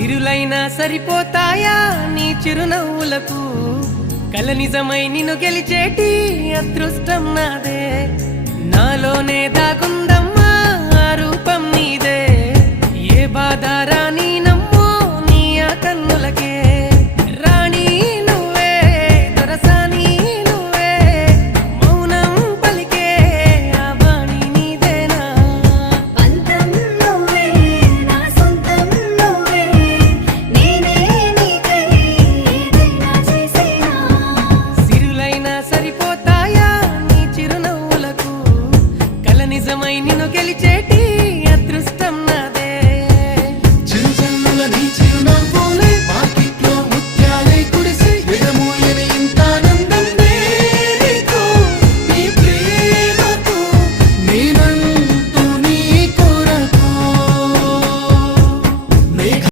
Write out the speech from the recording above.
సిరులైనా సరిపోతాయా నీ చిరునవ్వులకు కల నిజమై నిన్ను గెలిచేటి అదృష్టం నాదే నాలోనే దాగుందమ్మా ఆ రూపం నీదే ఏ బాధ రాని